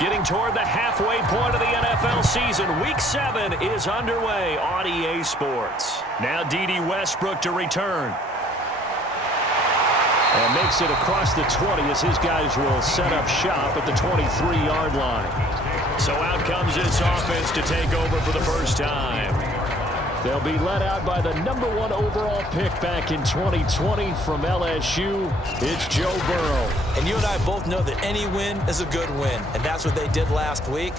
Getting toward the halfway point of the NFL season. Week 7 is underway on EA Sports. Now D.D. Westbrook to return. And makes it across the 20 as his guys will set up shop at the 23-yard line. So out comes this offense to take over for the first time. They'll be led out by the #1 overall pick back in 2020 from LSU. It's Joe Burrow. And you and I both know that any win is a good win, and that's what they did last week.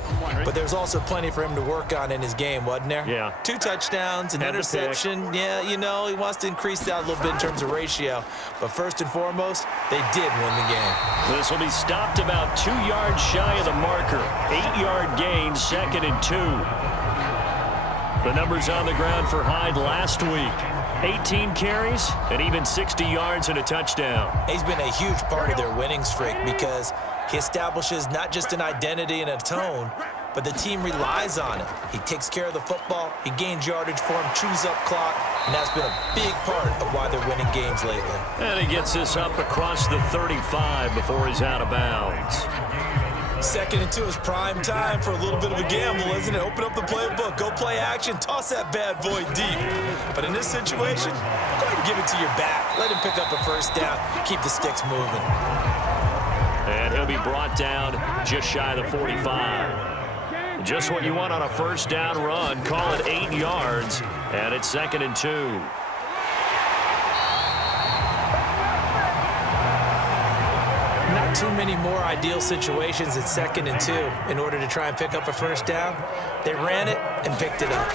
But there's also plenty for him to work on in his game, wasn't there? Yeah. 2 touchdowns, an interception. Yeah, you know, he wants to increase that a little bit in terms of ratio. But first and foremost, they did win the game. This will be stopped about 2 yards shy of the marker. 8-yard gain, 2nd and 2. The numbers on the ground for Hyde last week. 18 carries and even 60 yards and a touchdown. He's been a huge part of their winning streak because he establishes not just an identity and a tone, but the team relies on it. He takes care of the football, he gains yardage for him, chews up clock, and that's been a big part of why they're winning games lately. And he gets this up across the 35 before he's out of bounds. 2nd and 2 is prime time for a little bit of a gamble, isn't it? Open up the playbook, go play action, toss that bad boy deep. But in this situation, go ahead and give it to your back. Let him pick up a first down, keep the sticks moving. And he'll be brought down just shy of the 45. Just what you want on a first down run. Call it 8 yards, and it's 2nd and 2. Not too many more ideal situations at 2nd and 2 in order to try and pick up a first down. They ran it and picked it up.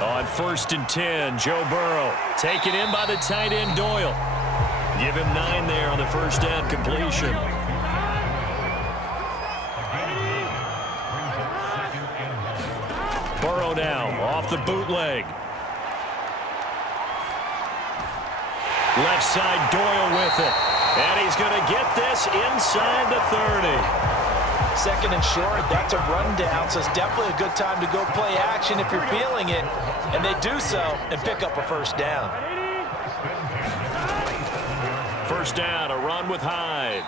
On 1st and 10, Joe Burrow taken in by the tight end Doyle. Give him 9 there on the first down completion. Burrow now off the bootleg. Left side, Doyle with it. And he's going to get this inside the 30. 2nd and short, that's a rundown, so it's definitely a good time to go play action if you're feeling it. And they do so and pick up a first down. First down, a run with Hyde.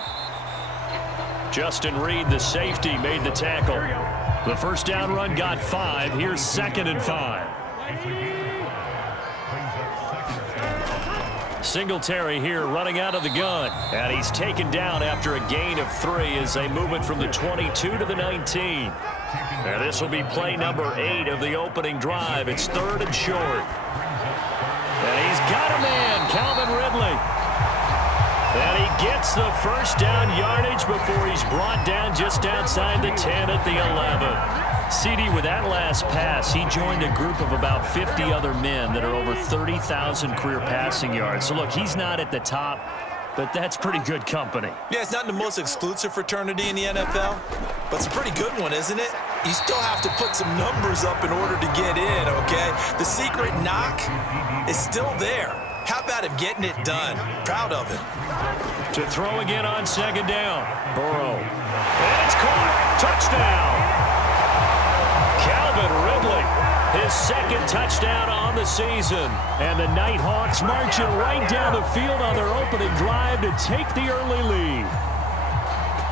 Justin Reed, the safety, made the tackle. The first down run got 5. Here's 2nd and 5. Singletary here running out of the gun. And he's taken down after a gain of 3 as they move it from the 22 to the 19. And this will be play number 8 of the opening drive. It's 3rd and short. And he's got a man, Calvin Ridley. And he gets the first down yardage before he's brought down just outside the 10 at the 11. CD, with that last pass, he joined a group of about 50 other men that are over 30,000 career passing yards. So, look, he's not at the top, but that's pretty good company. Yeah, it's not the most exclusive fraternity in the NFL, but it's a pretty good one, isn't it? You still have to put some numbers up in order to get in, okay? The secret knock is still there. How about him getting it done? Proud of him. To throw again on 2nd down. Burrow. And it's caught. Touchdown. Calvin Ridley, his 2nd touchdown on the season. And the Nighthawks marching right down the field on their opening drive to take the early lead.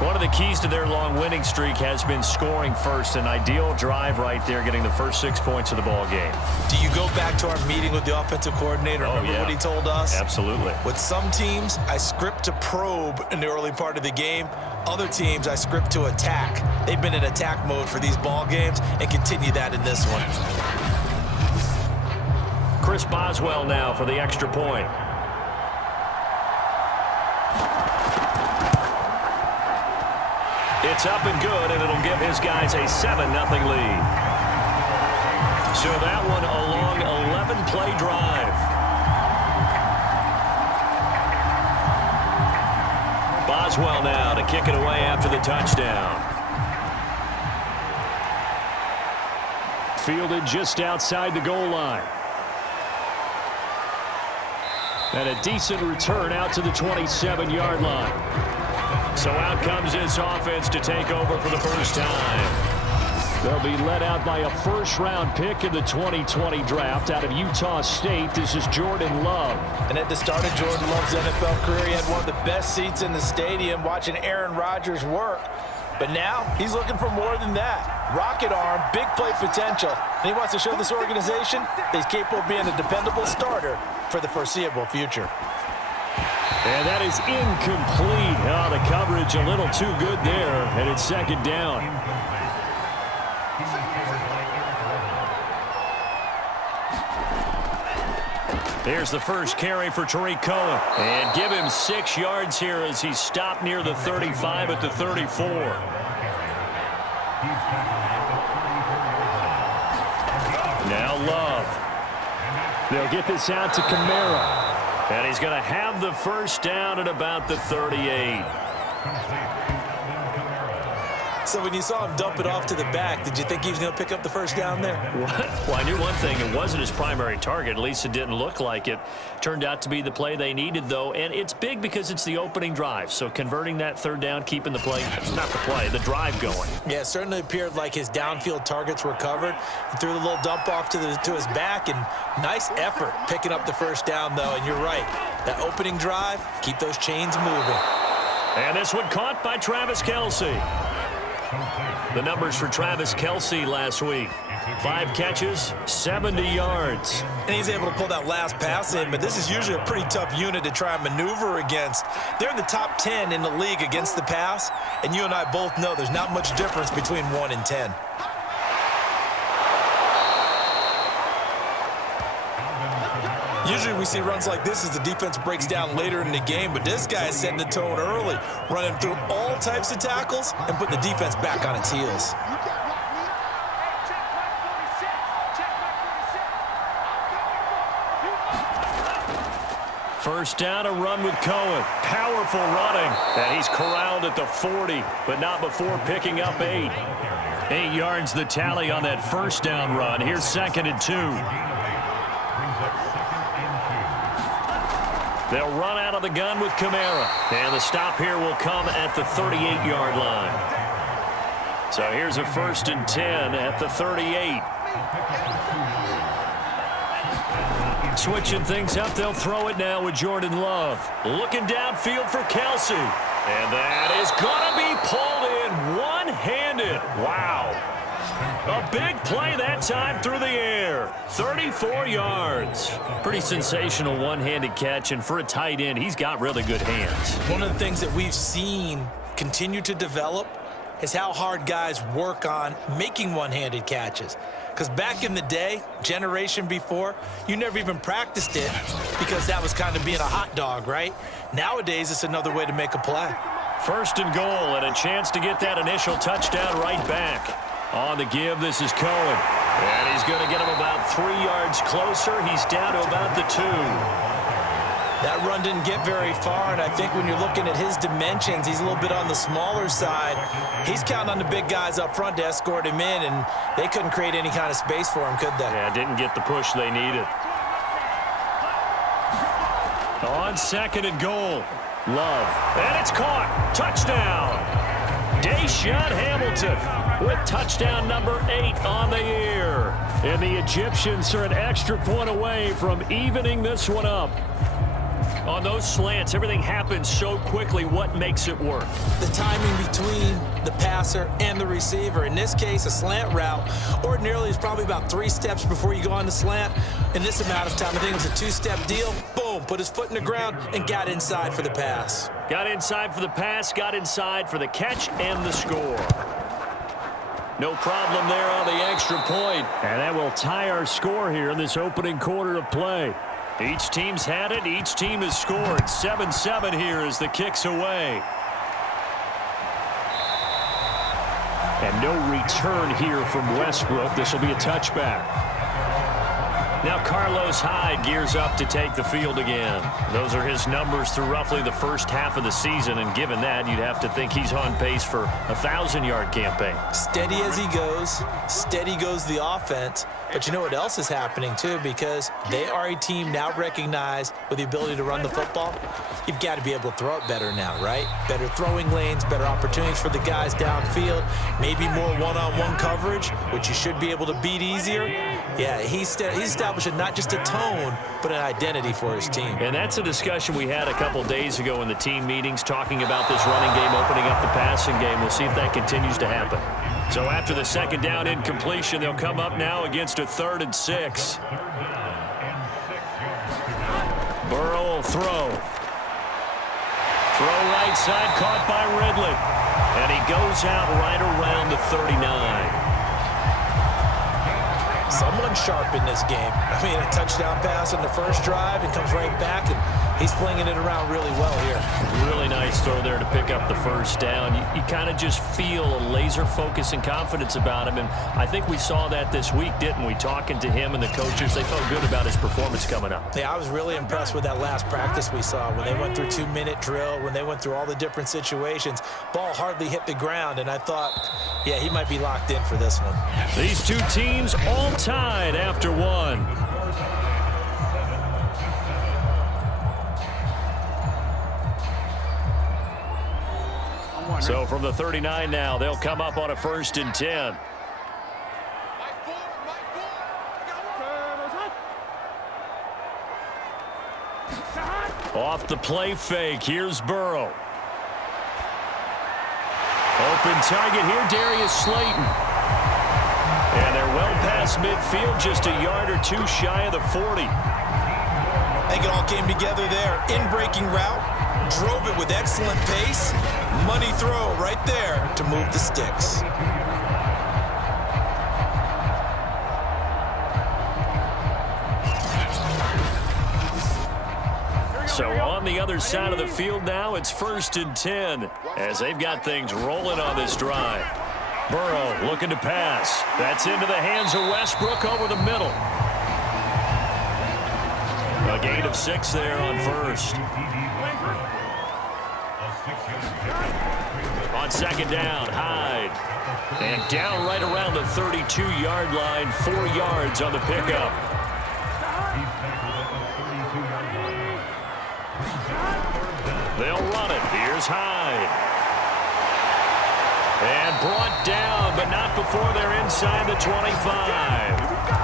One of the keys to their long winning streak has been scoring first. An ideal drive right there, getting the first 6 points of the ball game. Do you go back to our meeting with the offensive coordinator? Remember what he told us? Absolutely. With some teams, I script to probe in the early part of the game. Other teams, I script to attack. They've been in attack mode for these ball games and continue that in this one. Chris Boswell now for the extra point. It's up and good, and it'll give his guys a 7-0 lead. So that one a long 11-play drive. Boswell now to kick it away after the touchdown. Fielded just outside the goal line. And a decent return out to the 27-yard line. So out comes this offense to take over for the first time. They'll be led out by a first-round pick in the 2020 draft out of Utah State. This is Jordan Love. And at the start of Jordan Love's NFL career, he had one of the best seats in the stadium watching Aaron Rodgers work. But now he's looking for more than that. Rocket arm, big play potential, and he wants to show this organization that he's capable of being a dependable starter for the foreseeable future. And that is incomplete. Oh, the coverage a little too good there, and it's second down. Here's the first carry for Tariq Cohen. And give him 6 yards here as he stopped near the 35 at the 34. Now Love. They'll get this out to Kamara. And he's going to have the first down at about the 38. So when you saw him dump it off to the back, did you think he was going to pick up the first down there? Well, I knew one thing. It wasn't his primary target. At least it didn't look like it. Turned out to be the play they needed, though. And it's big because it's the opening drive. So converting that third down, keeping the play, not the play, the drive going. Yeah, it certainly appeared like his downfield targets were covered. He threw the little dump off to his back, and nice effort picking up the first down, though. And you're right. That opening drive, keep those chains moving. And this one caught by Travis Kelce. The numbers for Travis Kelce last week. 5 catches, 70 yards. And he's able to pull that last pass in, but this is usually a pretty tough unit to try and maneuver against. They're in the top 10 in the league against the pass, and you and I both know there's not much difference between 1 and 10. Usually we see runs like this as the defense breaks down later in the game, but this guy is setting the tone early, running through all types of tackles and putting the defense back on its heels. First down, a run with Cohen. Powerful running. And he's corralled at the 40, but not before picking up 8. 8 yards the tally on that first down run. Here's 2nd and 2. They'll run out of the gun with Kamara. And the stop here will come at the 38-yard line. So here's a 1st and 10 at the 38. Switching things up, they'll throw it now with Jordan Love. Looking downfield for Kelce. And that is going to be pulled in one-handed. Wow. A big play that time through the air. 34 yards. Pretty sensational one-handed catch, and for a tight end, he's got really good hands. One of the things that we've seen continue to develop is how hard guys work on making one-handed catches. Because back in the day, generation before, you never even practiced it because that was kind of being a hot dog, right? Nowadays, it's another way to make a play. 1st and goal, and a chance to get that initial touchdown right back. On the give, this is Cohen. And he's going to get him about 3 yards closer. He's down to about the 2. That run didn't get very far, and I think when you're looking at his dimensions, he's a little bit on the smaller side. He's counting on the big guys up front to escort him in, and they couldn't create any kind of space for him, could they? Yeah, didn't get the push they needed. On 2nd and goal, Love. And it's caught. Touchdown. Deshaun Hamilton with touchdown number 8 on the year. And the Egyptians are an extra point away from evening this one up. On those slants, everything happens so quickly. What makes it work? The timing between the passer and the receiver. In this case, a slant route ordinarily is probably about 3 steps before you go on the slant. In this amount of time, I think it was a 2-step deal. Boom, put his foot in the ground and got inside for the pass. Got inside for the pass, got inside for the catch and the score. No problem there on the extra point. And that will tie our score here in this opening quarter of play. Each team's had it. Each team has scored. 7-7 here as the kick's away. And no return here from Westbrook. This will be a touchback. Now Carlos Hyde gears up to take the field again. Those are his numbers through roughly the first half of the season, and given that, you'd have to think he's on pace for a 1,000-yard campaign. Steady as he goes, steady goes the offense. But you know what else is happening, too, because they are a team now recognized with the ability to run the football. You've got to be able to throw it better now, right? Better throwing lanes, better opportunities for the guys downfield, maybe more one-on-one coverage, which you should be able to beat easier. Yeah, he's established establishing not just a tone, but an identity for his team. And that's a discussion we had a couple days ago in the team meetings, talking about this running game, opening up the passing game. We'll see if that continues to happen. So after the second down incompletion, they'll come up now against a 3rd and 6. Burrow will throw. Throw right side, caught by Ridley. And he goes out right around the 39. Someone sharp in this game. I mean, a touchdown pass on the first drive and comes right back, and he's flinging it around really well here. Really nice throw there to pick up the first down. You kind of just feel a laser focus and confidence about him, and I think we saw that this week, didn't we? Talking to him and the coaches, they felt good about his performance coming up. Yeah, I was really impressed with that last practice we saw when they went through 2-minute drill, when they went through all the different situations. Ball hardly hit the ground, and I thought, yeah, he might be locked in for this one. These two teams all tied after one. So from the 39 now, they'll come up on a 1st and 10. Off the play fake, here's Burrow. Open target here, Darius Slayton. And they're well past midfield, just a yard or two shy of the 40. I think it all came together there. In-breaking route, drove it with excellent pace. Money throw right there to move the sticks. So on the other side of the field now, it's 1st and 10 as they've got things rolling on this drive. Burrow looking to pass. That's into the hands of Westbrook over the middle. A gain of 6 there on 1st. On 2nd down, Hyde. And down right around the 32-yard line, 4 yards on the pickup. They'll run it. Here's Hyde. And brought down, but not before they're inside the 25.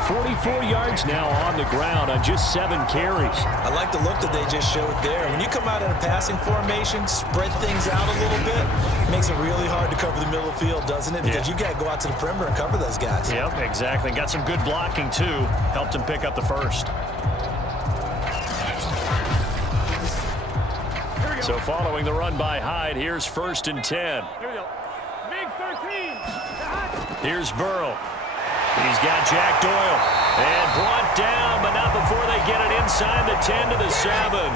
44 yards now on the ground on just 7 carries. I like the look that they just showed there. When you come out in a passing formation, spread things out a little bit, it makes it really hard to cover the middle of the field, doesn't it? Because you got to go out to the perimeter and cover those guys. Yep, exactly. Got some good blocking, too. Helped him pick up the first. So following the run by Hyde, here's 1st and 10. Here we go. Big 13. Here's Burrow. He's got Jack Doyle. And brought down, but not before they get it inside the 10 to the 7.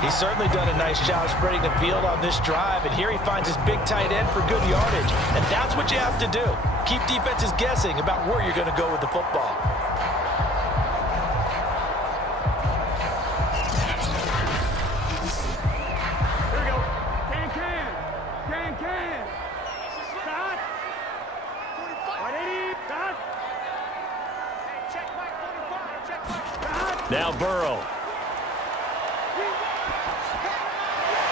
He's certainly done a nice job spreading the field on this drive, and here he finds his big tight end for good yardage. And that's what you have to do. Keep defenses guessing about where you're going to go with the football. Now Burrow.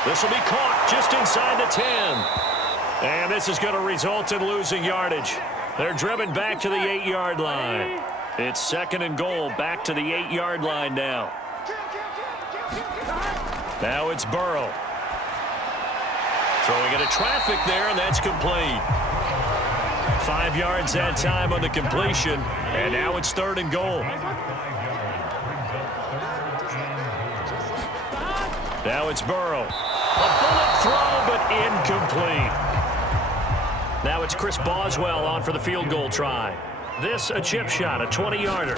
This will be caught just inside the 10. And this is going to result in losing yardage. They're driven back to the 8-yard line. It's 2nd and goal, back to the 8-yard line now. Now it's Burrow. Throwing into traffic there, and that's complete. 5 yards that time on the completion, and now it's 3rd and goal. Now it's Burrow. A bullet throw, but incomplete. Now it's Chris Boswell on for the field goal try. This a chip shot, a 20-yarder.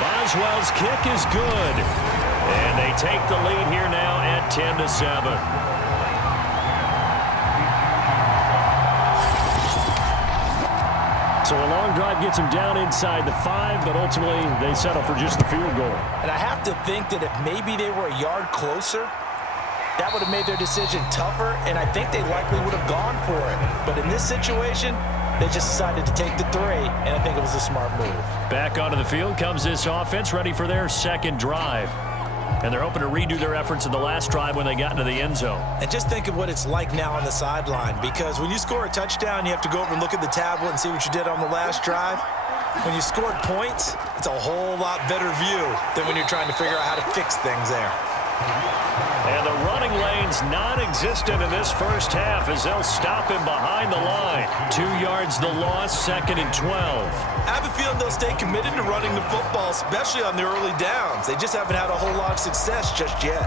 Boswell's kick is good. And they take the lead here now at 10-7. So a long drive gets them down inside the 5, but ultimately they settle for just the field goal. And I have to think that if maybe they were a yard closer, that would have made their decision tougher, and I think they likely would have gone for it. But in this situation, they just decided to take the 3, and I think it was a smart move. Back onto the field comes this offense, ready for their 2nd drive. And they're hoping to redo their efforts in the last drive when they got into the end zone. And just think of what it's like now on the sideline, because when you score a touchdown, you have to go over and look at the tablet and see what you did on the last drive. When you scored points, it's a whole lot better view than when you're trying to figure out how to fix things there. And the running lane's non-existent in this first half as they'll stop him behind the line. 2 yards the loss, 2nd and 12. I have a feeling they'll stay committed to running the football, especially on the early downs. They just haven't had a whole lot of success just yet.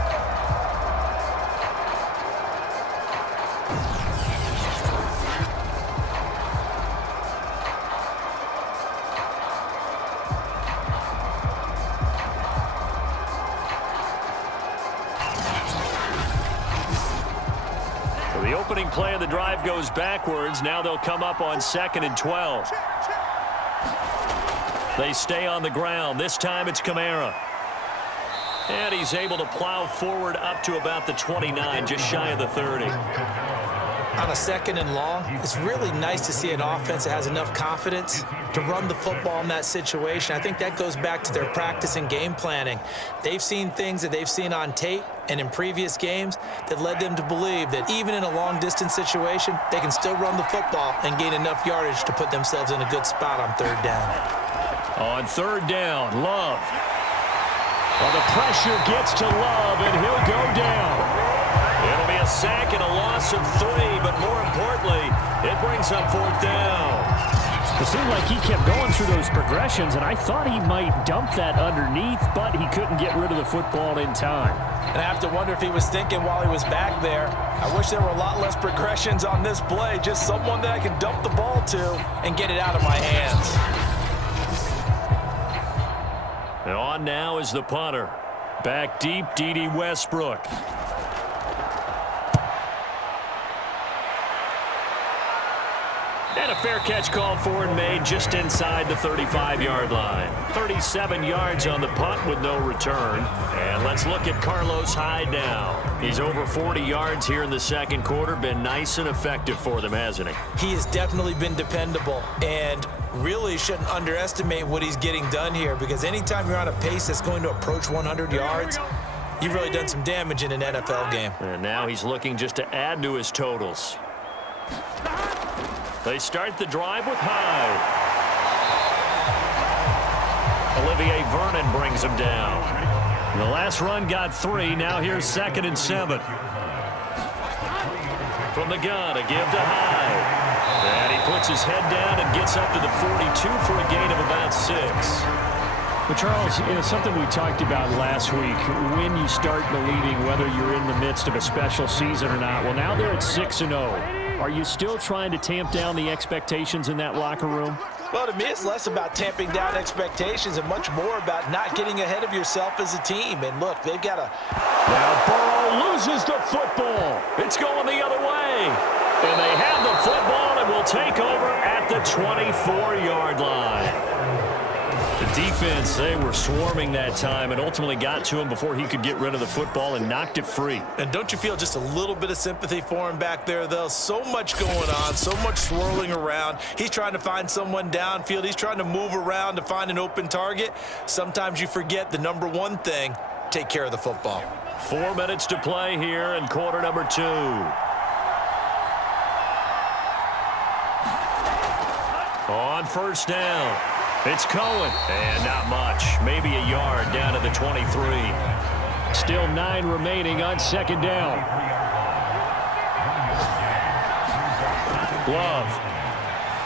The opening play of the drive goes backwards. Now they'll come up on 2nd and 12. They stay on the ground. This time it's Kamara. And he's able to plow forward up to about the 29, just shy of the 30. On a 2nd and long, it's really nice to see an offense that has enough confidence to run the football in that situation. I think that goes back to their practice and game planning. They've seen things that they've seen on tape and in previous games that led them to believe that even in a long-distance situation, they can still run the football and gain enough yardage to put themselves in a good spot on 3rd down. On 3rd down, Love. Well, the pressure gets to Love, and he'll go down. It'll be a sack and a loss of 3, but more importantly, it brings up 4th down. It seemed like he kept going through those progressions, and I thought he might dump that underneath, but he couldn't get rid of the football in time. And I have to wonder if he was thinking while he was back there, I wish there were a lot less progressions on this play, just someone that I can dump the ball to and get it out of my hands. And on now is the punter. Back deep, D.D. Westbrook. And a fair catch called for and made just inside the 35-yard line. 37 yards on the punt with no return. And let's look at Carlos Hyde now. He's over 40 yards here in the 2nd quarter. Been nice and effective for them, hasn't he? He has definitely been dependable and really shouldn't underestimate what he's getting done here, because anytime you're on a pace that's going to approach 100 yards, you've really done some damage in an NFL game. And now he's looking just to add to his totals. They start the drive with Hyde. Olivier Vernon brings him down. The last run got 3. Now here's 2nd and 7. From the gun, a give to Hyde. And he puts his head down and gets up to the 42 for a gain of about 6. But Charles, something we talked about last week, when you start believing whether you're in the midst of a special season or not. Well, now they're at 6-0. Are you still trying to tamp down the expectations in that locker room? Well, to me, it's less about tamping down expectations and much more about not getting ahead of yourself as a team. And look, they've got a... Now Burrow loses the football. It's going the other way. And they have the football and will take over at the 24-yard line. The defense, they were swarming that time and ultimately got to him before he could get rid of the football and knocked it free. And don't you feel just a little bit of sympathy for him back there, though? So much going on, so much swirling around. He's trying to find someone downfield. He's trying to move around to find an open target. Sometimes you forget the number one thing, take care of the football. 4 minutes to play here in quarter number 2. On 1st down. It's Cohen, and not much. Maybe a yard down to the 23. Still 9 remaining on 2nd down. Love.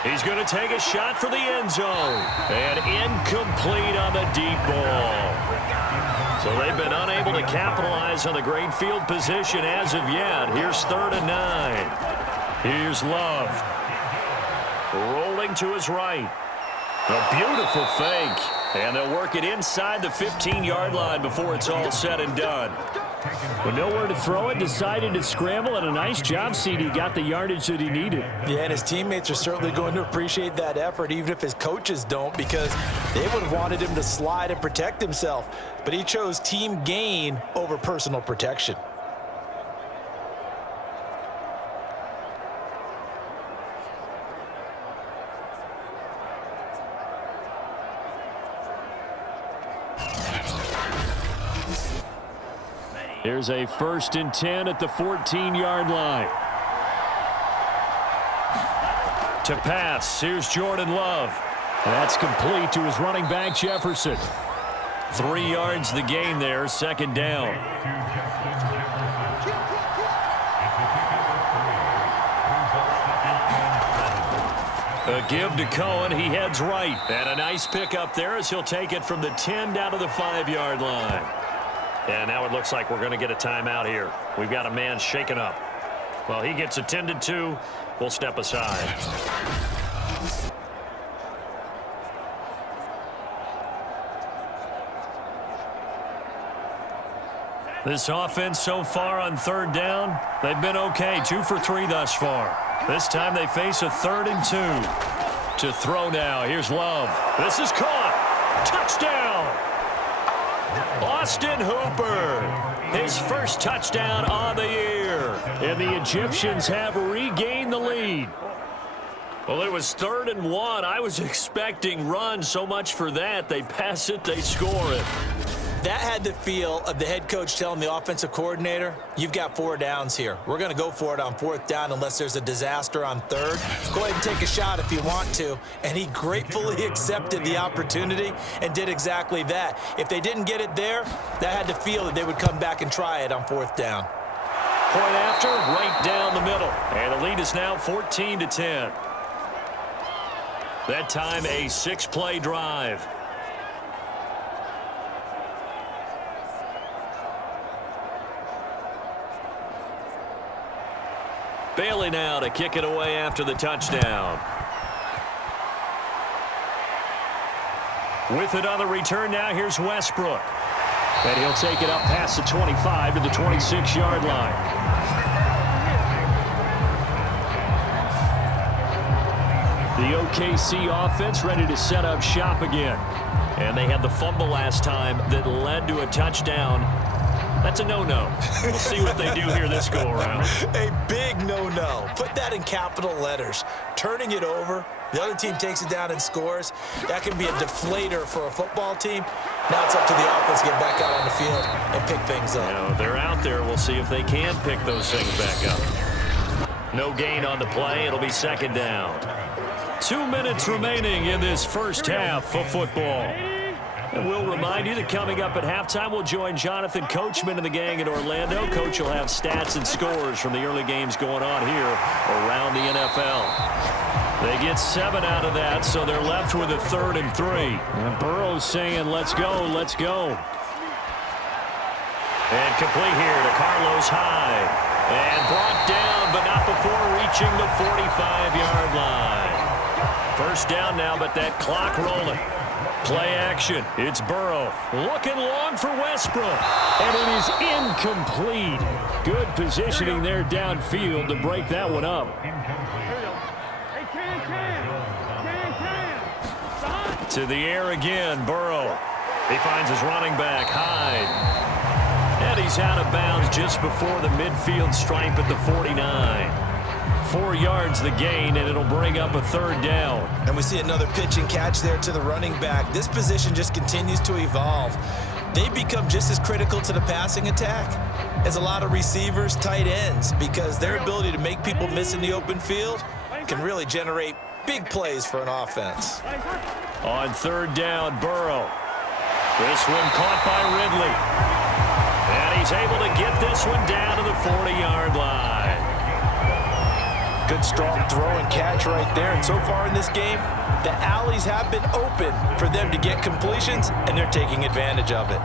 He's going to take a shot for the end zone. And incomplete on the deep ball. So they've been unable to capitalize on the great field position as of yet. Here's 3rd and 9. Here's Love. Rolling to his right. A beautiful fake. And they'll work it inside the 15-yard line before it's all said and done. With nowhere to throw it, decided to scramble, and a nice job, CD. Got the yardage that he needed. Yeah, and his teammates are certainly going to appreciate that effort, even if his coaches don't, because they would have wanted him to slide and protect himself. But he chose team gain over personal protection. Here's a 1st and 10 at the 14-yard line. To pass, here's Jordan Love. That's complete to his running back, Jefferson. 3 yards the gain there, 2nd down. A give to Cohen. He heads right. And a nice pickup there as he'll take it from the 10 down to the 5-yard line. And now it looks like we're going to get a timeout here. We've got a man shaken up. Well, he gets attended to. We'll step aside. This offense so far on 3rd down, they've been okay. 2 for 3 thus far. This time they face a 3rd and 2. To throw now, here's Love. This is caught. Touchdown! Austin Hooper, his first touchdown on the year. And the Egyptians have regained the lead. Well, it was 3rd and 1. I was expecting run, so much for that. They pass it, they score it. That had the feel of the head coach telling the offensive coordinator, you've got 4 downs here. We're going to go for it on 4th down unless there's a disaster on 3rd. Go ahead and take a shot if you want to. And he gratefully accepted the opportunity and did exactly that. If they didn't get it there, that had the feel that they would come back and try it on 4th down. Point after, right down the middle. And the lead is now 14-10. That time a 6-play drive. Bailey now to kick it away after the touchdown. With it on the return now, here's Westbrook. And he'll take it up past the 25 to the 26-yard line. The OKC offense ready to set up shop again. And they had the fumble last time that led to a touchdown. That's a no-no. We'll see what they do here this go-around. A big no-no. Put that in capital letters. Turning it over, the other team takes it down and scores. That can be a deflator for a football team. Now it's up to the offense to get back out on the field and pick things up. You know, they're out there. We'll see if they can pick those things back up. No gain on the play. It'll be 2nd down. 2 minutes remaining in this first half of football. And we'll remind you that coming up at halftime, we'll join Jonathan Coachman and the gang in Orlando. Coach will have stats and scores from the early games going on here around the NFL. They get 7 out of that, so they're left with a 3rd and 3. And Burrow's saying, let's go, let's go. And complete here to Carlos Hyde. And brought down, but not before reaching the 45-yard line. 1st down now, but that clock rolling. Play action. It's Burrow. Looking long for Westbrook. And it is incomplete. Good positioning there downfield to break that one up. To the air again, Burrow. He finds his running back, Hyde. And he's out of bounds just before the midfield stripe at the 49. 4 yards the gain, and it'll bring up a 3rd down. And we see another pitch and catch there to the running back. This position just continues to evolve. They become just as critical to the passing attack as a lot of receivers, tight ends, because their ability to make people miss in the open field can really generate big plays for an offense. On 3rd down, Burrow. This one caught by Ridley. And he's able to get this one down to the 40-yard line. Good strong throw and catch right there. And so far in this game, the alleys have been open for them to get completions, and they're taking advantage of it.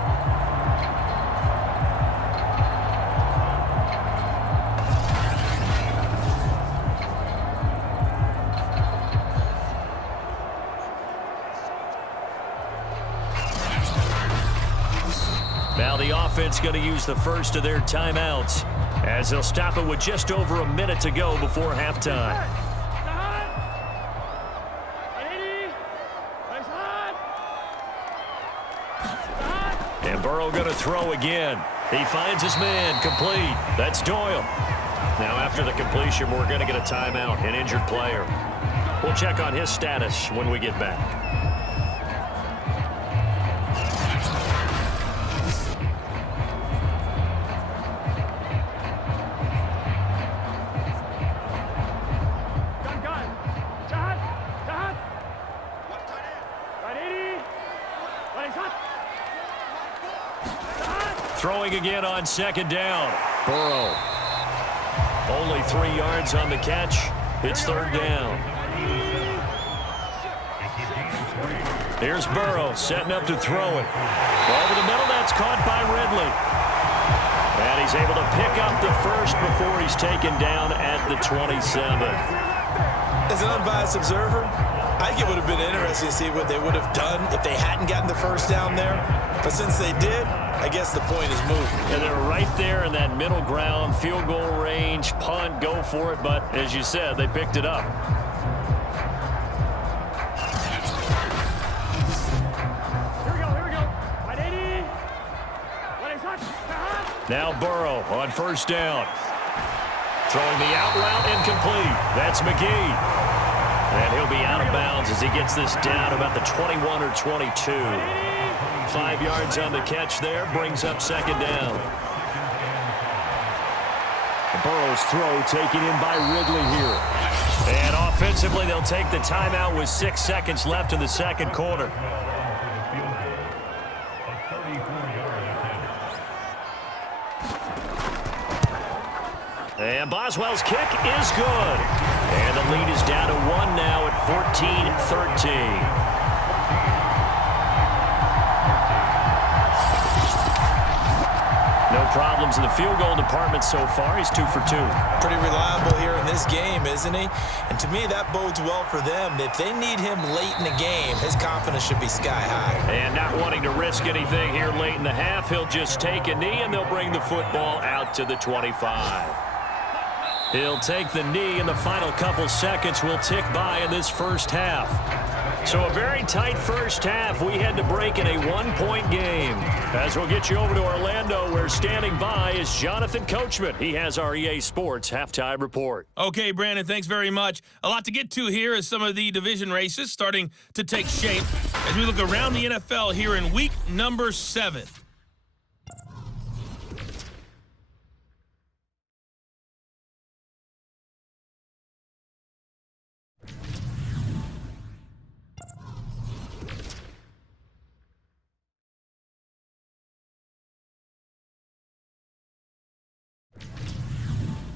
Now the offense going to use the first of their timeouts as they'll stop it with just over a minute to go before halftime. And Burrow going to throw again. He finds his man, complete. That's Doyle. Now after the completion, we're going to get a timeout, an injured player. We'll check on his status when we get back. Throwing again on second down. Burrow. Only 3 yards on the catch. It's third down. Here's Burrow setting up to throw it. Over the middle, that's caught by Ridley. And he's able to pick up the first before he's taken down at the 27. As an unbiased observer, I think it would have been interesting to see what they would have done if they hadn't gotten the first down there. But since they did, I guess the point is moved. And they're right there in that middle ground, field goal range, punt, go for it. But as you said, they picked it up. Now Burrow on first down. Throwing the out route incomplete. That's McGee. And he'll be out of bounds as he gets this down about the 21 or 22. 5 yards on the catch there. Brings up second down. Burrow's throw taken in by Ridley here. And offensively, they'll take the timeout with 6 seconds left in the second quarter. And Boswell's kick is good. And the lead is down to 1 now at 14-13. No problems in the field goal department so far. He's 2 for 2. Pretty reliable here in this game, isn't he? And to me, that bodes well for them. If they need him late in the game, his confidence should be sky high. And not wanting to risk anything here late in the half, he'll just take a knee, and they'll bring the football out to the 25. He'll take the knee, and the final couple seconds will tick by in this first half. So a very tight first half. We had to break in a 1-point game. As we'll get you over to Orlando, where standing by is Jonathan Coachman. He has our EA Sports halftime report. Okay, Brandon, thanks very much. A lot to get to here as some of the division races starting to take shape as we look around the NFL here in week number 7.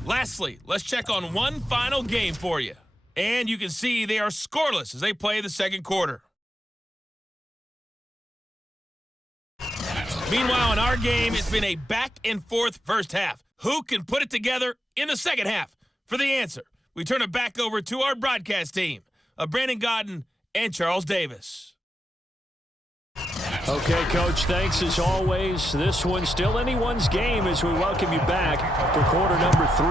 Lastly, let's check on one final game for you. And you can see they are scoreless as they play the second quarter. Meanwhile, in our game, it's been a back-and-forth first half. Who can put it together in the second half? For the answer, we turn it back over to our broadcast team of Brandon Godden and Charles Davis. Okay, Coach, thanks as always. This one's still anyone's game as we welcome you back for quarter number 3.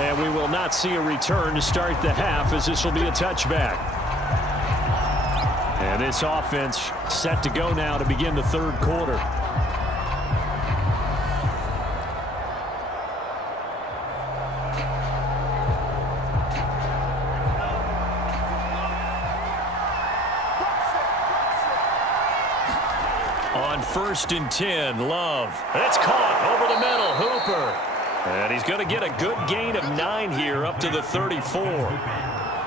And we will not see a return to start the half as this will be a touchback. And this offense set to go now to begin the third quarter. On 1st and 10, Love. It's caught over the middle, Hooper. And he's going to get a good gain of 9 here up to the 34.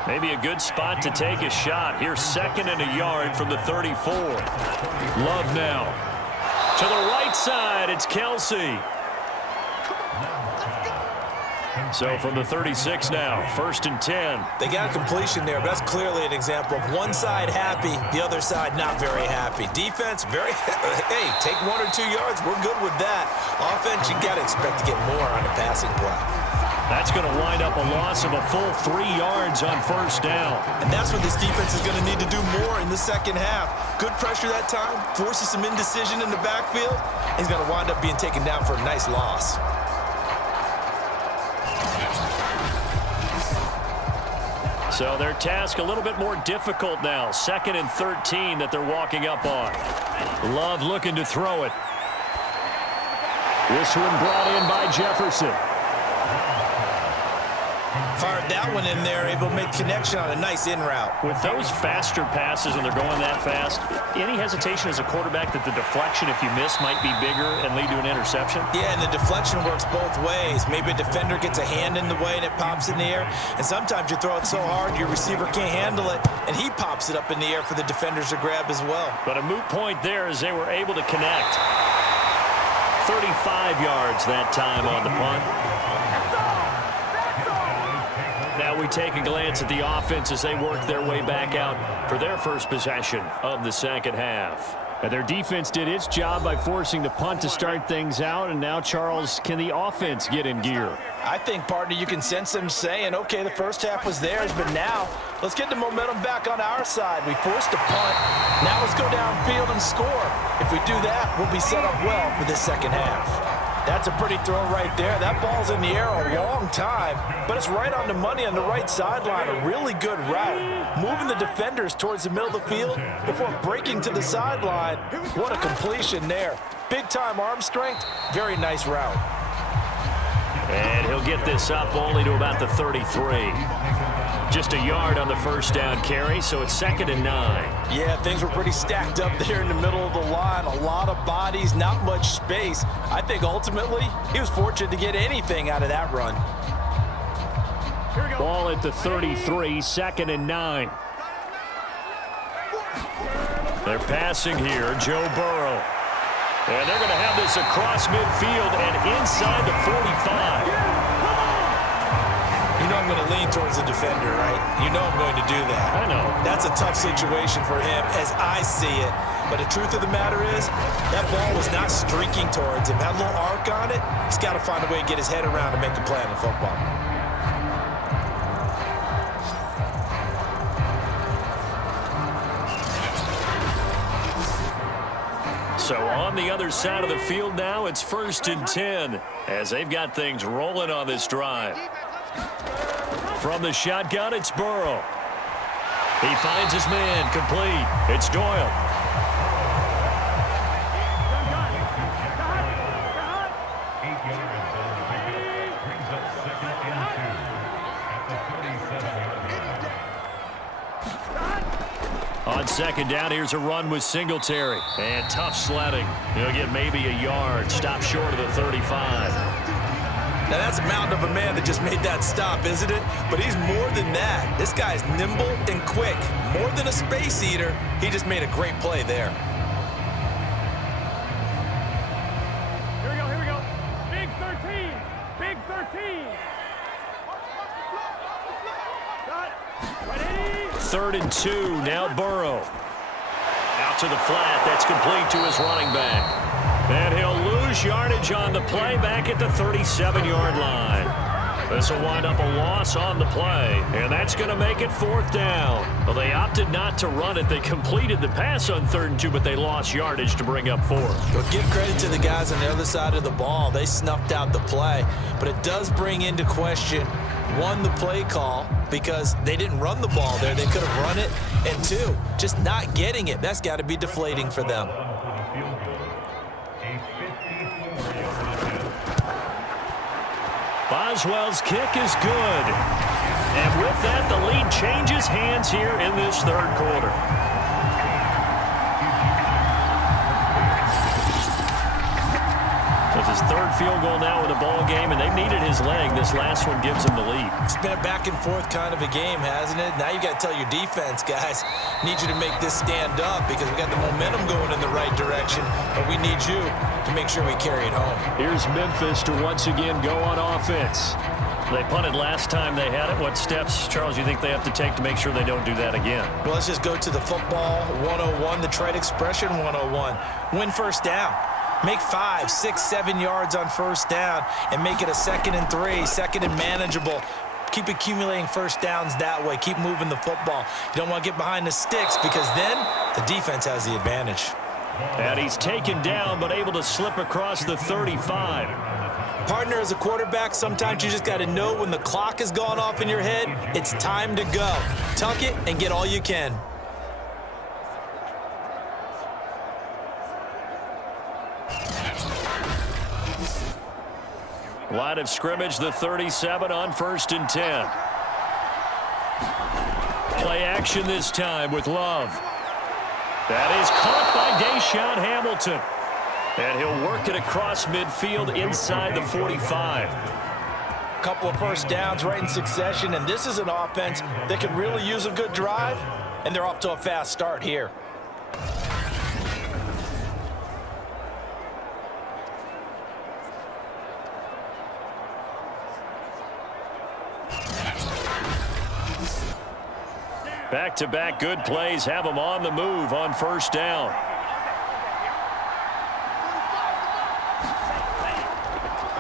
Maybe a good spot to take a shot. Here's 2nd and a yard from the 34. Love now. To the right side, it's Kelsey. So from the 36 now, 1st and 10. They got a completion there, but that's clearly an example of one side happy, the other side not very happy. Defense, hey, take 1 or 2 yards, we're good with that. Offense, you got to expect to get more on the passing play. That's going to wind up a loss of a full 3 yards on 1st down. And that's what this defense is going to need to do more in the second half. Good pressure that time, forces some indecision in the backfield. He's going to wind up being taken down for a nice loss. So their task a little bit more difficult now. 2nd and 13 that they're walking up on. Love looking to throw it. This one brought in by Jefferson. Fired that one in there, able to make connection on a nice in route. With those faster passes and they're going that fast, any hesitation as a quarterback that the deflection, if you miss, might be bigger and lead to an interception? Yeah, and the deflection works both ways. Maybe a defender gets a hand in the way and it pops in the air, and sometimes you throw it so hard your receiver can't handle it, and he pops it up in the air for the defenders to grab as well. But a moot point there as they were able to connect. 35 yards that time on the punt. Now we take a glance at the offense as they work their way back out for their first possession of the second half. And their defense did its job by forcing the punt to start things out. And now, Charles, can the offense get in gear? I think, partner, you can sense them saying, okay, the first half was theirs, but now let's get the momentum back on our side. We forced a punt. Now let's go downfield and score. If we do that, we'll be set up well for this second half. That's a pretty throw right there. That ball's in the air a long time, but it's right on the money on the right sideline. A really good route. Moving the defenders towards the middle of the field before breaking to the sideline. What a completion there. Big-time arm strength. Very nice route. And he'll get this up only to about the 33. Just a yard on the first down carry, so it's 2nd and 9. Yeah, things were pretty stacked up there in the middle of the line. A lot of bodies, not much space. I think ultimately he was fortunate to get anything out of that run. Ball at the 33, 2nd and 9. They're passing here, Joe Burrow. And they're going to have this across midfield and inside the 45. You know I'm going to lean towards the defender, right? You know I'm going to do that. I know. That's a tough situation for him as I see it. But the truth of the matter is, that ball was not streaking towards him. That little arc on it, he's got to find a way to get his head around and make a play on the football. So on the other side of the field now, it's 1st and 10 as they've got things rolling on this drive. From the shotgun, it's Burrow. He finds his man, complete. It's Doyle. On 2nd down, here's a run with Singletary. And tough sledding. He'll get maybe a yard. Stop short of the 35. Now, that's a mountain of a man that just made that stop, isn't it? But he's more than that. This guy's nimble and quick. More than a space eater. He just made a great play there. Here we go. Big 13. Big 13. Ready? 3rd and 2. Now Burrow. Out to the flat. That's complete to his running back. And he'll lose yardage on the play back at the 37-yard line. This will wind up a loss on the play, and that's going to make it 4th down. Well, they opted not to run it. They completed the pass on 3rd and 2, but they lost yardage to bring up 4th. Well, give credit to the guys on the other side of the ball. They snuffed out the play, but it does bring into question, 1, the play call, because they didn't run the ball there. They could have run it, and 2, just not getting it. That's got to be deflating for them. Boswell's kick is good. And with that, the lead changes hands here in this 3rd quarter. That's his 3rd field goal now in the ball game, and they've needed his leg. This last one gives him the lead. It's been a back and forth kind of a game, hasn't it? Now you got to tell your defense, guys, need you to make this stand up because we got the momentum going in the right direction, but we need you to make sure we carry it home. Here's Memphis to once again go on offense. They punted last time they had it. What steps, Charles, you think they have to take to make sure they don't do that again? Well, let's just go to the football 101, the trade expression 101. Win first down. Make 5, 6, 7 yards on first down and make it a 2nd and 3, 2nd and manageable. Keep accumulating first downs that way. Keep moving the football. You don't want to get behind the sticks because then the defense has the advantage. And he's taken down but able to slip across the 35. Partner, as a quarterback, sometimes you just got to know when the clock has gone off in your head, it's time to go. Tuck it and get all you can. Line of scrimmage, the 37 on 1st and 10. Play action this time with Love. That is caught by Deshaun Hamilton. And he'll work it across midfield inside the 45. Couple of first downs right in succession, and this is an offense that could really use a good drive, and they're off to a fast start here. Back-to-back good plays have them on the move on 1st down.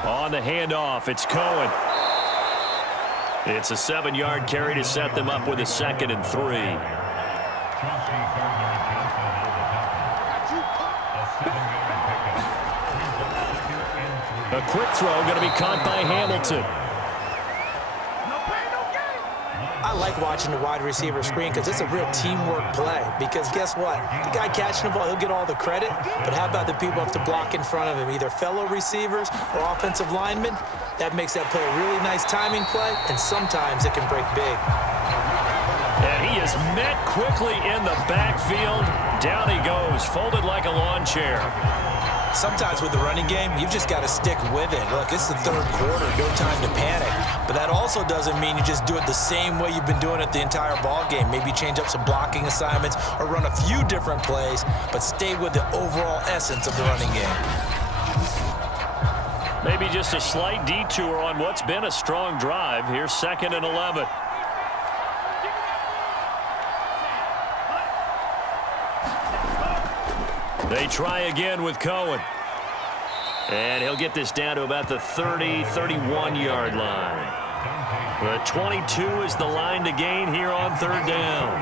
On the handoff, it's Cohen. It's a 7-yard carry to set them up with a 2nd and 3. A quick throw going to be caught by Hamilton. I like watching the wide receiver screen because it's a real teamwork play. Because guess what? The guy catching the ball, he'll get all the credit. But how about the people up to block in front of him, either fellow receivers or offensive linemen? That makes that play a really nice timing play, and sometimes it can break big. And he is met quickly in the backfield. Down he goes, folded like a lawn chair. Sometimes with the running game, you've just got to stick with it. Look, it's the 3rd quarter, no time to panic. But that also doesn't mean you just do it the same way you've been doing it the entire ball game. Maybe change up some blocking assignments or run a few different plays, but stay with the overall essence of the running game. Maybe just a slight detour on what's been a strong drive. Here's 2nd and 11. They try again with Cohen. And he'll get this down to about the 30, 31-yard line. The 22 is the line to gain here on 3rd down.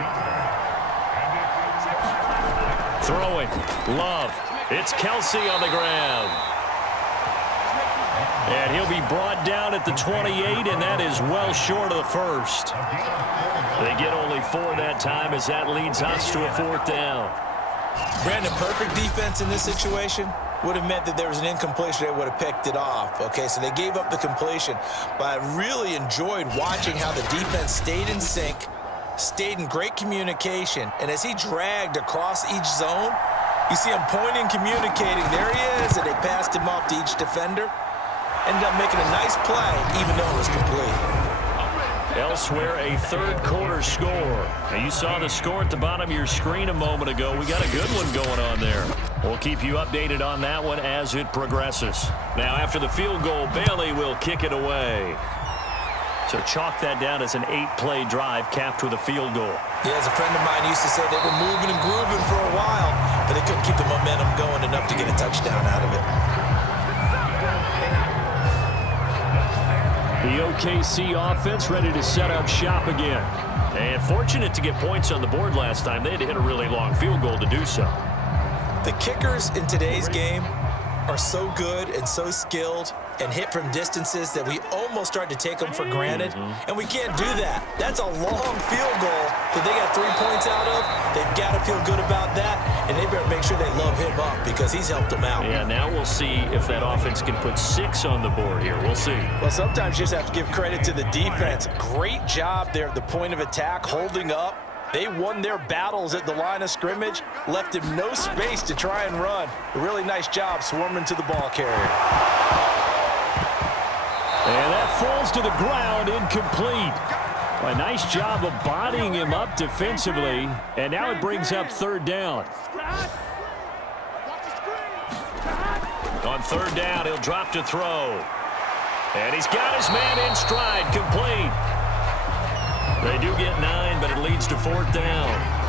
Throwing. Love. It's Kelsey on the ground. And he'll be brought down at the 28, and that is well short of the 1st. They get only 4 that time as that leads us to a 4th down. Brandon, perfect defense in this situation would have meant that there was an incompletion. They would have picked it off. Okay, so they gave up the completion. But I really enjoyed watching how the defense stayed in sync, stayed in great communication, and as he dragged across each zone, you see him pointing, communicating. There he is, and they passed him off to each defender. Ended up making a nice play, even though it was complete. Elsewhere, a 3rd quarter score. Now, you saw the score at the bottom of your screen a moment ago. We got a good one going on there. We'll keep you updated on that one as it progresses. Now, after the field goal, Bailey will kick it away. So chalk that down as an 8-play drive capped with a field goal. Yeah, as a friend of mine used to say, they were moving and grooving for a while, but they couldn't keep the momentum going enough to get a touchdown out of it. The OKC offense ready to set up shop again. And fortunate to get points on the board last time. They had to hit a really long field goal to do so. The kickers in today's game are so good and so skilled and hit from distances that we almost start to take them for granted. And we can't do that. That's a long field goal that they got 3 points out of. They've got to feel good about that, and they better make sure they love him up because he's helped them out. Yeah, now we'll see if that offense can put 6 on the board here. We'll see. Well, sometimes you just have to give credit to the defense. Great job there at the point of attack, holding up. They won their battles at the line of scrimmage, left him no space to try and run. A really nice job swarming to the ball carrier. And that falls to the ground, incomplete. A nice job of bodying him up defensively, and now it brings up 3rd down. On 3rd down, he'll drop to throw. And he's got his man in stride, complete. They do get 9, but it leads to 4th down.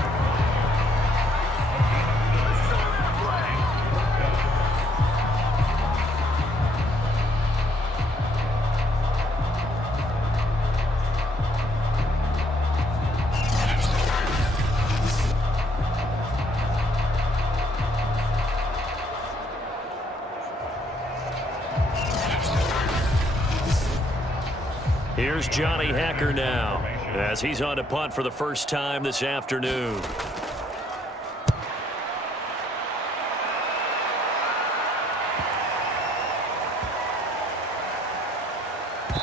Here's Johnny Hacker now, as he's on to punt for the first time this afternoon.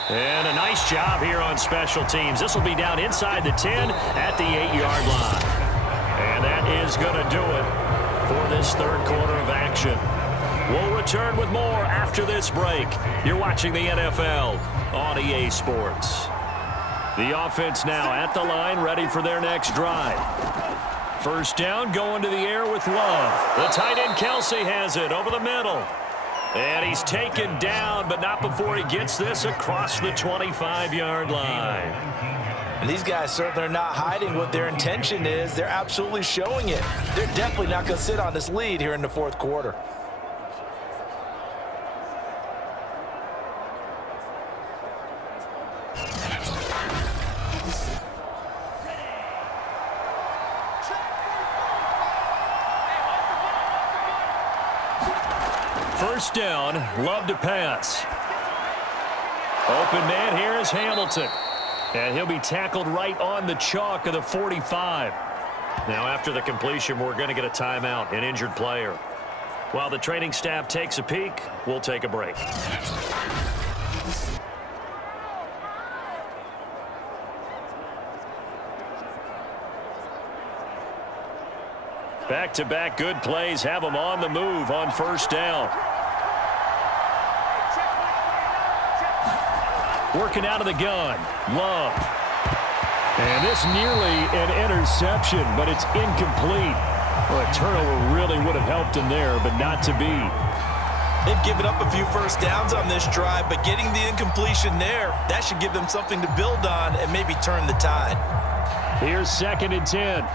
And a nice job here on special teams. This will be down inside the 10 at the 8-yard line. And that is going to do it for this third quarter of action. We'll return with more after this break. You're watching the NFL on EA Sports. The offense now at the line, ready for their next drive. First down, going to the air with Love. The tight end Kelsey has it over the middle. And he's taken down, but not before he gets this across the 25-yard line. And these guys certainly are not hiding what their intention is. They're absolutely showing it. They're definitely not going to sit on this lead here in the fourth quarter. First down, Love to pass. Open man here is Hamilton. And he'll be tackled right on the chalk of the 45. Now after the completion, we're going to get a timeout, an injured player. While the training staff takes a peek, we'll take a break. Back-to-back good plays have them on the move on first down. Working out of the gun, Love. And this nearly an interception, but it's incomplete. Well, a turnover really would have helped him there, but not to be. They've given up a few first downs on this drive, but getting the incompletion there, that should give them something to build on and maybe turn the tide. Here's 2nd and 10.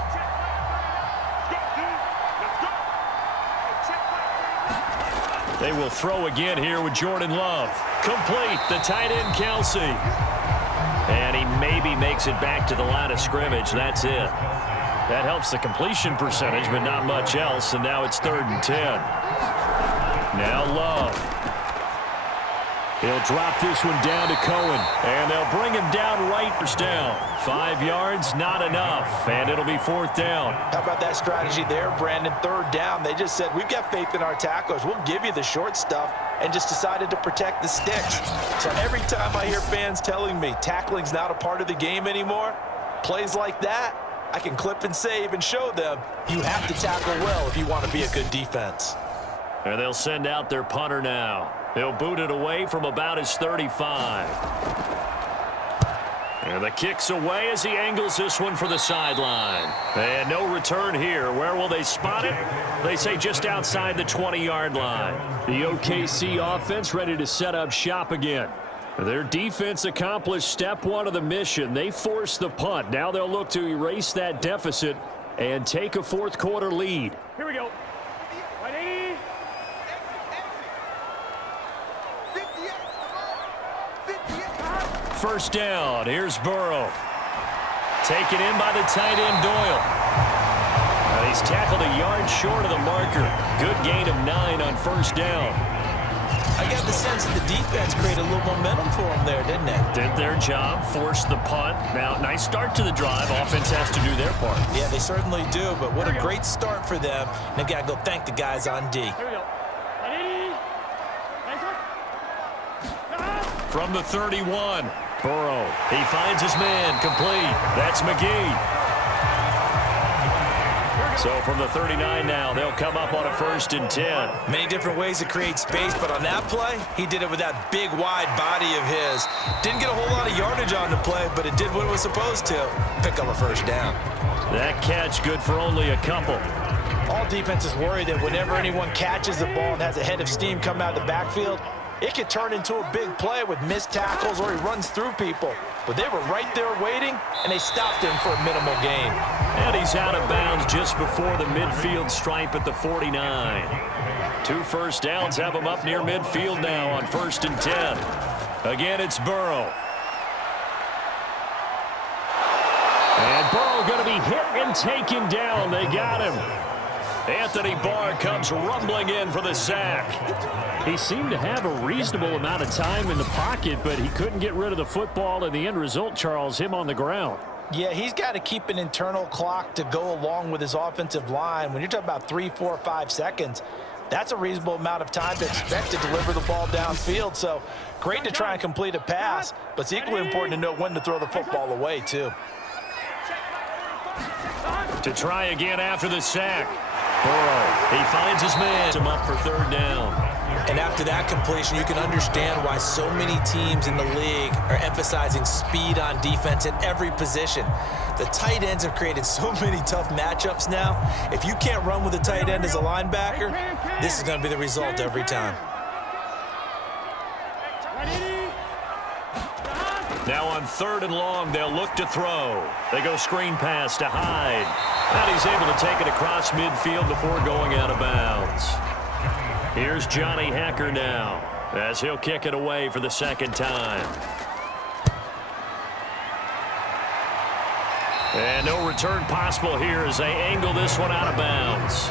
They will throw again here with Jordan Love. Complete, the tight end Kelsey. And he maybe makes it back to the line of scrimmage. That's it. That helps the completion percentage, but not much else. And now it's 3rd and 10. Now Love. He'll drop this one down to Cohen. And they'll bring him down right first down. 5 yards, not enough. And it'll be 4th down. How about that strategy there, Brandon? 3rd down. They just said, we've got faith in our tacklers. We'll give you the short stuff, and just decided to protect the sticks. So every time I hear fans telling me tackling's not a part of the game anymore, plays like that, I can clip and save and show them you have to tackle well if you want to be a good defense. And they'll send out their punter now. He'll boot it away from about his 35. And the kick's away as he angles this one for the sideline. And no return here. Where will they spot it? They say just outside the 20-yard line. The OKC offense ready to set up shop again. Their defense accomplished step 1 of the mission. They forced the punt. Now they'll look to erase that deficit and take a fourth quarter lead. Here we go. 180. First down. Here's Burrow. Taken in by the tight end Doyle. And he's tackled a yard short of the marker. Good gain of 9 on first down. I got the sense that the defense created a little momentum for them there, didn't it? Did their job, forced the punt. Now, nice start to the drive. Offense has to do their part. Yeah, they certainly do, but what a great start for them. And they've got to go thank the guys on D. Here we go. 180. Nice one. From the 31, Burrow. He finds his man, complete. That's McGee. So from the 39 now, they'll come up on a 1st and 10. Many different ways to create space, but on that play, he did it with that big, wide body of his. Didn't get a whole lot of yardage on the play, but it did what it was supposed to. Pick up a first down. That catch good for only a couple. All defenses worry that whenever anyone catches the ball and has a head of steam come out of the backfield, it could turn into a big play with missed tackles or he runs through people. But they were right there waiting, and they stopped him for a minimal gain. And he's out of bounds just before the midfield stripe at the 49. 2 first downs have him up near midfield now on 1st and 10. Again, it's Burrow. And Burrow going to be hit and taken down. They got him. Anthony Barr comes rumbling in for the sack. He seemed to have a reasonable amount of time in the pocket, but he couldn't get rid of the football, and the end result, Charles, him on the ground. Yeah, he's got to keep an internal clock to go along with his offensive line. When you're talking about 3, 4, 5 seconds, That's a reasonable amount of time to expect to deliver the ball downfield. So great to try and complete a pass, but it's equally important to know when to throw the football away, too. To try again after the sack. Burrow, he finds his man. Him up for third down. And after that completion, you can understand why so many teams in the league are emphasizing speed on defense at every position. The tight ends have created so many tough matchups now. If you can't run with a tight end as a linebacker, this is going to be the result every time. Now on 3rd and long, they'll look to throw. They go screen pass to Hyde. And he's able to take it across midfield before going out of bounds. Here's Johnny Hacker now, as he'll kick it away for the second time. And no return possible here as they angle this one out of bounds.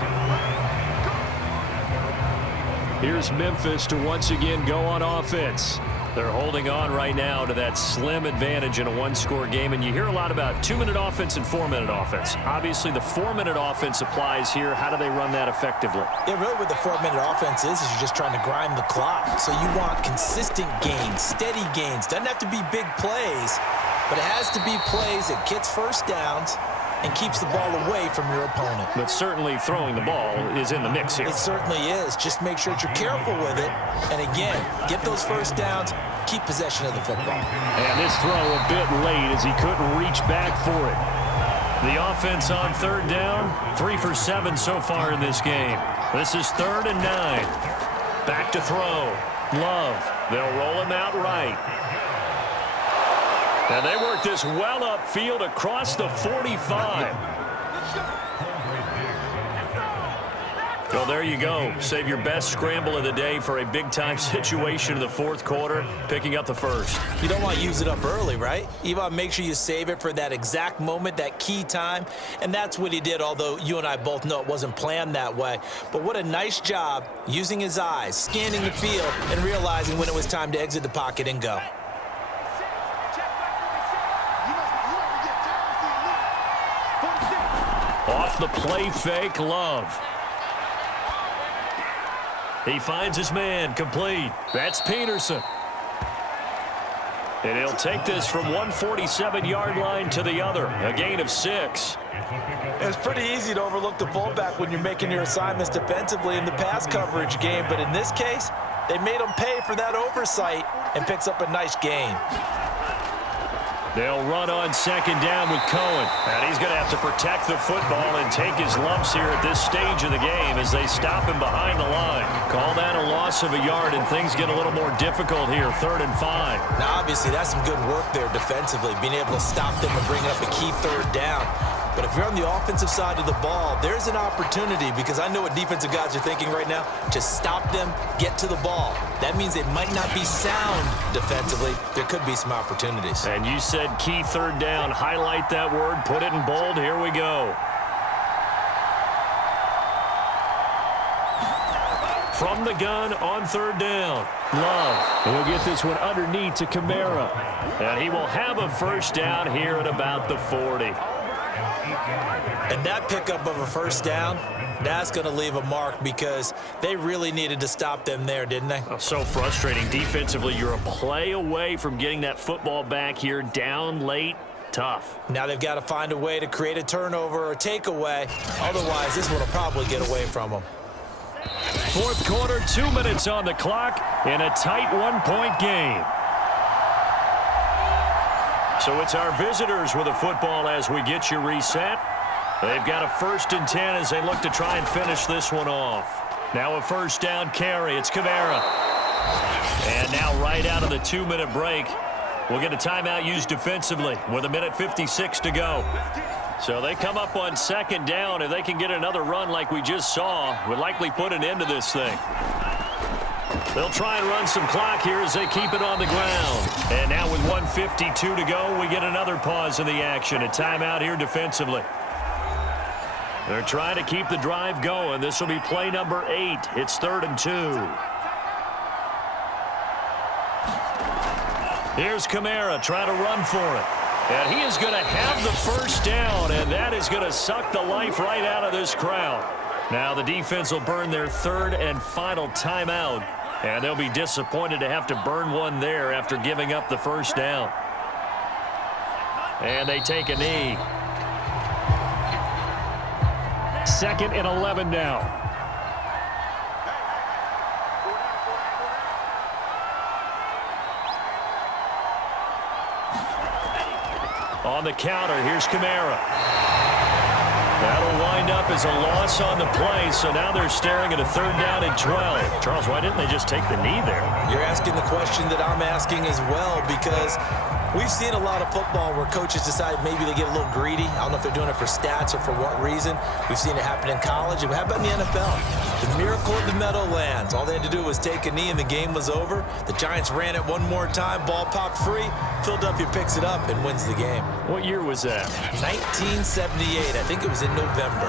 Here's Memphis to once again go on offense. They're holding on right now to that slim advantage in a one-score game, and you hear a lot about 2-minute offense and 4-minute offense. Obviously, the 4-minute offense applies here. How do they run that effectively? Yeah, really what the 4-minute offense is you're just trying to grind the clock. So you want consistent gains, steady gains. Doesn't have to be big plays, but it has to be plays that gets first downs and keeps the ball away from your opponent. But certainly throwing the ball is in the mix here. It certainly is. Just make sure that you're careful with it. And again, get those first downs, keep possession of the football. And this throw a bit late as he couldn't reach back for it. The offense on 3rd down, 3 for 7 so far in this game. This is 3rd and 9. Back to throw. Love. They'll roll him out right. And they work this well upfield across the 45. Well, there you go. Save your best scramble of the day for a big-time situation in the 4th quarter, picking up the first. You don't want to use it up early, right? You want to make sure you save it for that exact moment, that key time. And that's what he did, although you and I both know it wasn't planned that way. But what a nice job using his eyes, scanning the field, and realizing when it was time to exit the pocket and go. Off the play fake, Love. He finds his man, complete. That's Peterson. And he'll take this from 147-yard line to the other, a gain of 6. It's pretty easy to overlook the fullback when you're making your assignments defensively in the pass coverage game, but in this case, they made him pay for that oversight and picks up a nice gain. They'll run on 2nd down with Cohen. And he's going to have to protect the football and take his lumps here at this stage of the game as they stop him behind the line. Call that a loss of a yard, and things get a little more difficult here, 3rd and 5. Now, obviously, that's some good work there defensively, being able to stop them and bring up a key 3rd down. But if you're on the offensive side of the ball, there's an opportunity, because I know what defensive guys are thinking right now. Just stop them, get to the ball. That means they might not be sound defensively. There could be some opportunities. And you said key 3rd down. Highlight that word, put it in bold. Here we go. From the gun on 3rd down. Love. He'll get this one underneath to Kamara. And he will have a first down here at about the 40. And that pickup of a first down, that's going to leave a mark, because they really needed to stop them there, didn't they? Oh, so frustrating. Defensively, you're a play away from getting that football back here, down late. Tough. Now they've got to find a way to create a turnover or takeaway. Otherwise, this one will probably get away from them. 4th quarter, 2 minutes on the clock in a tight 1-point game. So it's our visitors with the football as we get you reset. They've got a 1st and 10 as they look to try and finish this one off. Now a first down carry. It's Kamara. And now right out of the 2-minute break, we'll get a timeout used defensively with 1:56 to go. So they come up on 2nd down. If they can get another run like we just saw, would likely put an end to this thing. They'll try and run some clock here as they keep it on the ground. And now with 1:52 to go, we get another pause in the action. A timeout here defensively. They're trying to keep the drive going. This will be play number 8. It's 3rd and 2. Here's Kamara trying to run for it. And he is going to have the first down, and that is going to suck the life right out of this crowd. Now the defense will burn their third and final timeout, and they'll be disappointed to have to burn one there after giving up the first down. And they take a knee. 2nd and 11 now. On the counter, here's Kamara. That'll wind up as a loss on the play, so now they're staring at a 3rd down and 12. Charles, why didn't they just take the knee there? You're asking the question that I'm asking as well, because we've seen a lot of football where coaches decide maybe they get a little greedy. I don't know if they're doing it for stats or for what reason. We've seen it happen in college. And how about in the NFL? The miracle of the Meadowlands. All they had to do was take a knee and the game was over. The Giants ran it one more time. Ball popped free. Philadelphia picks it up and wins the game. What year was that? 1978. I think it was in November.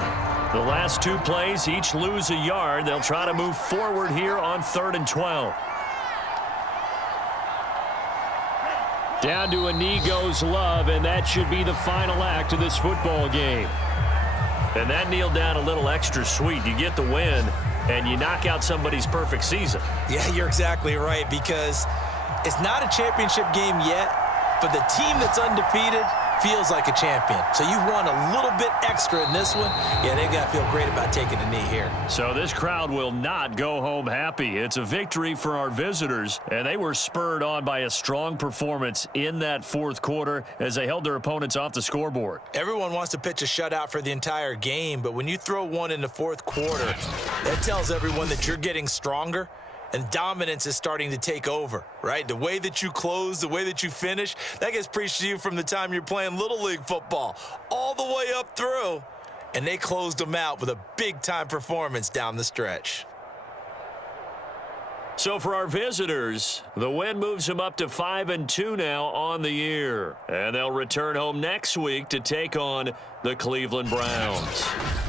The last 2 plays, each lose a yard. They'll try to move forward here on 3rd and 12. Down to a knee goes Love, and that should be the final act of this football game. And that kneel down a little extra sweet. You get the win, and you knock out somebody's perfect season. Yeah, you're exactly right, because it's not a championship game yet, but the team that's undefeated feels like a champion. So you've won a little bit extra in this one. Yeah, they've got to feel great about taking a knee here. So this crowd will not go home happy. It's a victory for our visitors, and they were spurred on by a strong performance in that 4th quarter as they held their opponents off the scoreboard. Everyone wants to pitch a shutout for the entire game, but when you throw one in the 4th quarter, that tells everyone that you're getting stronger. And dominance is starting to take over, right? The way that you close, the way that you finish, that gets preached to you from the time you're playing Little League football all the way up through. And they closed them out with a big-time performance down the stretch. So for our visitors, the win moves them up to 5-2 now on the year. And they'll return home next week to take on the Cleveland Browns.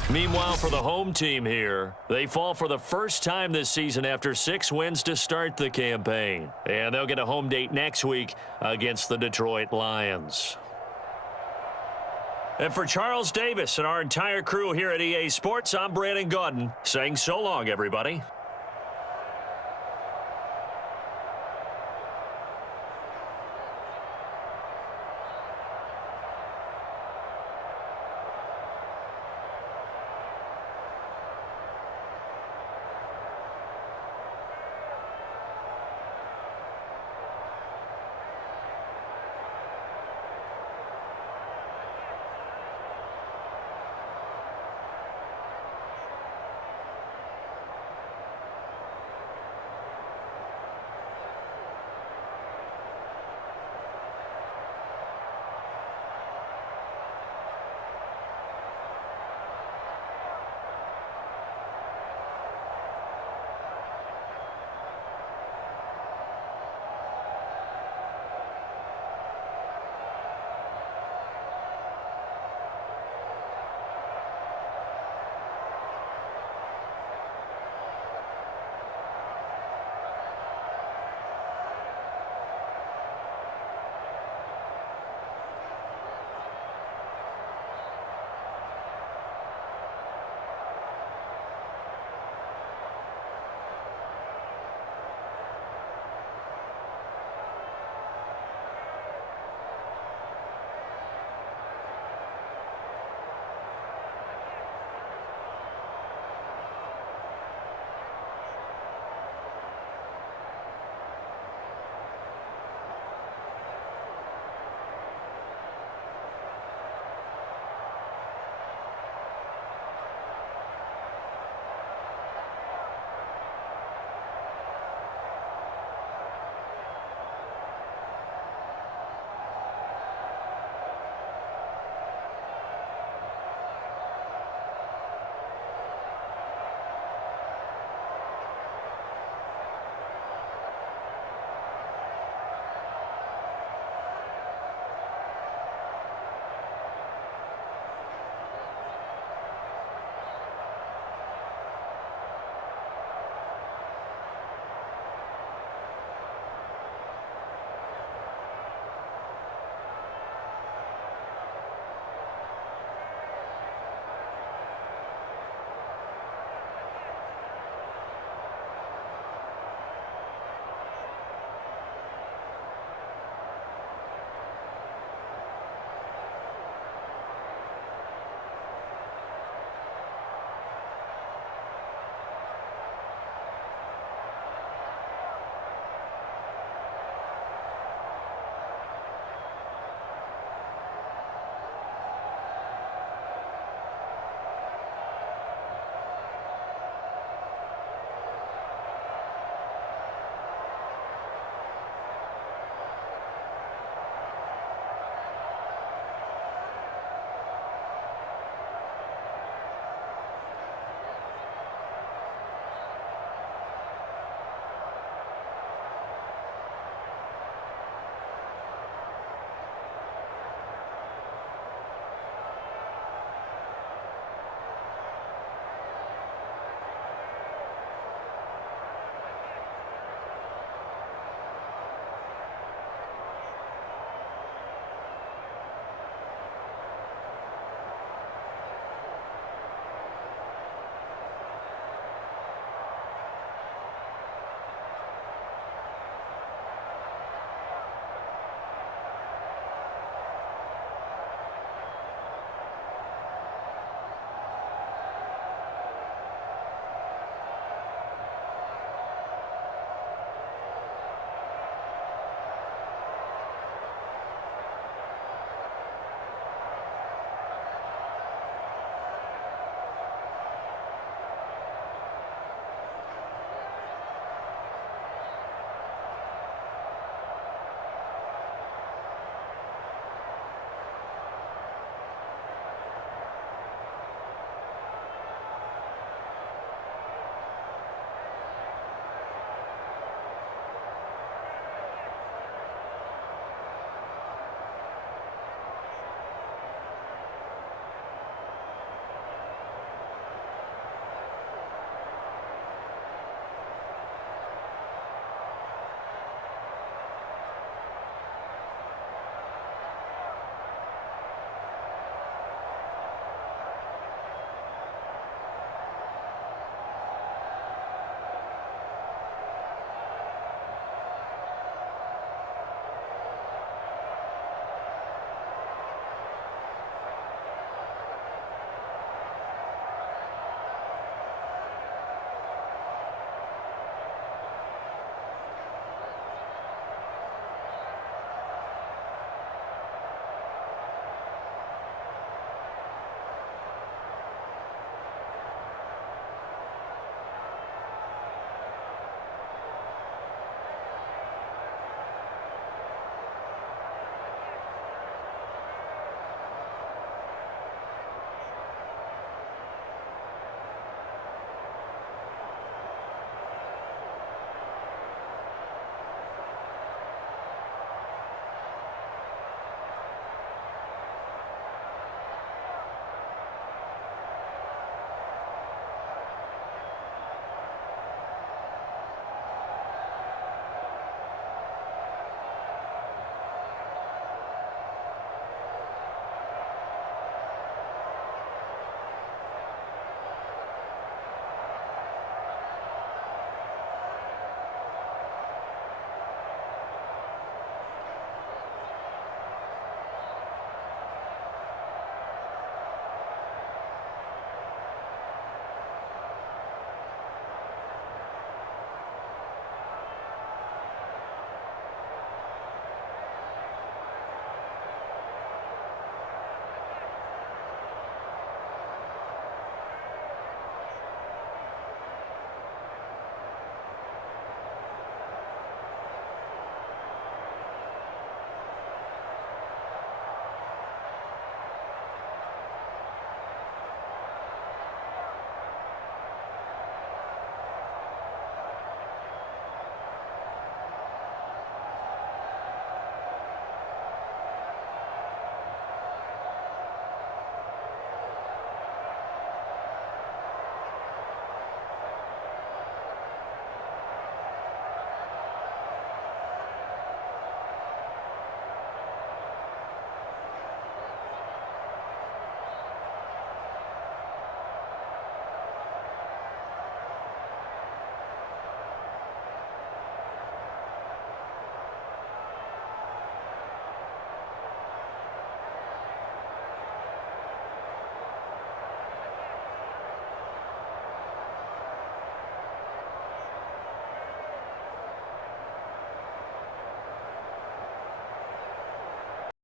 Meanwhile, for the home team here, they fall for the first time this season after 6 wins to start the campaign. And they'll get a home date next week against the Detroit Lions. And for Charles Davis and our entire crew here at EA Sports, I'm Brandon Gaudin saying so long, everybody.